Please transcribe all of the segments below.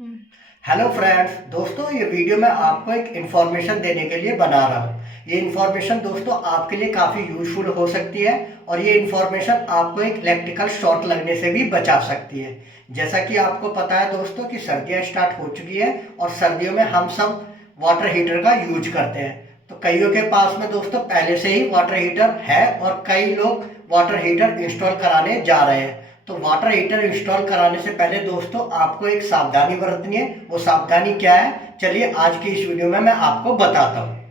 हम्म। Hello friends, दोस्तों ये video मैं आपको एक इन्फॉर्मेशन देने के लिए बना रहा हूँ। ये इन्फॉर्मेशन दोस्तों आपके लिए काफ़ी यूजफुल हो सकती है और ये इन्फॉर्मेशन आपको एक इलेक्ट्रिकल शॉर्ट लगने से भी बचा सकती है। जैसा कि आपको पता है दोस्तों कि सर्दियाँ स्टार्ट हो चुकी है और सर्दियों में हम सब वाटर हीटर का यूज करते हैं। तो कईयों के पास में दोस्तों पहले से ही वाटर हीटर है और कई लोग वाटर हीटर इंस्टॉल कराने जा रहे हैं। तो वाटर हीटर इंस्टॉल कराने से पहले दोस्तों आपको एक सावधानी बरतनी है। वो सावधानी क्या है, चलिए आज की इस वीडियो में मैं आपको बताता हूँ।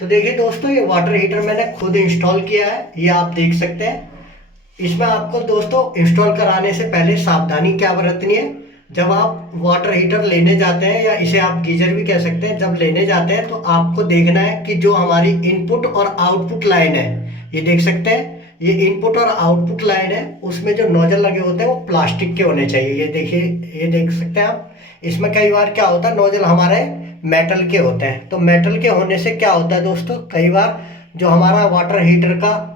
तो देखिए दोस्तों, ये वाटर हीटर मैंने खुद इंस्टॉल किया है, ये आप देख सकते हैं। इसमें आपको दोस्तों इंस्टॉल कराने से पहले सावधानी क्या बरतनी है। जब आप वाटर हीटर लेने जाते हैं या इसे आप गीजर भी कह सकते हैं, जब लेने जाते हैं तो आपको देखना है कि जो हमारी इनपुट और आउटपुट लाइन है, ये देख सकते हैं, ये इनपुट और आउटपुट लाइन है, उसमें जो नोजल लगे होते हैं वो प्लास्टिक के होने चाहिए। ये देखिए, ये देख सकते हैं आप। इसमें कई बार क्या होता है, नोजल हमारे मेटल के होते हैं। तो मेटल के होने से क्या होता है दोस्तों, कई बार जो हमारा वाटर हीटर का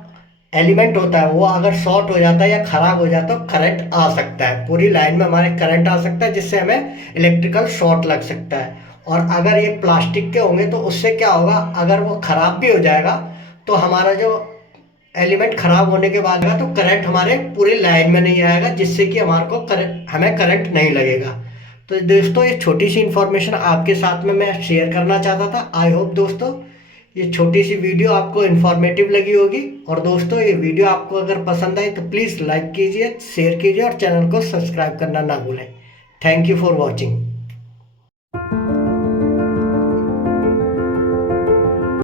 एलिमेंट होता है वो अगर शॉर्ट हो जाता है या खराब हो जाता है तो करंट आ सकता है, पूरी लाइन में हमारे करंट आ सकता है, जिससे हमें इलेक्ट्रिकल शॉर्ट लग सकता है। और अगर ये प्लास्टिक के होंगे तो उससे क्या होगा, अगर वो खराब भी हो जाएगा तो हमारा जो एलिमेंट खराब होने के बाद तो करंट हमारे पूरी लाइन में नहीं आएगा, जिससे कि हमारे को करंट, हमें करंट नहीं लगेगा। तो दोस्तों ये छोटी सी इन्फॉर्मेशन आपके साथ में मैं शेयर करना चाहता था। आई होप दोस्तों ये छोटी सी वीडियो आपको इन्फॉर्मेटिव लगी होगी। और दोस्तों ये वीडियो आपको अगर पसंद आई तो प्लीज़ लाइक कीजिए, शेयर कीजिए और चैनल को सब्सक्राइब करना ना भूलें। Thank you for watching.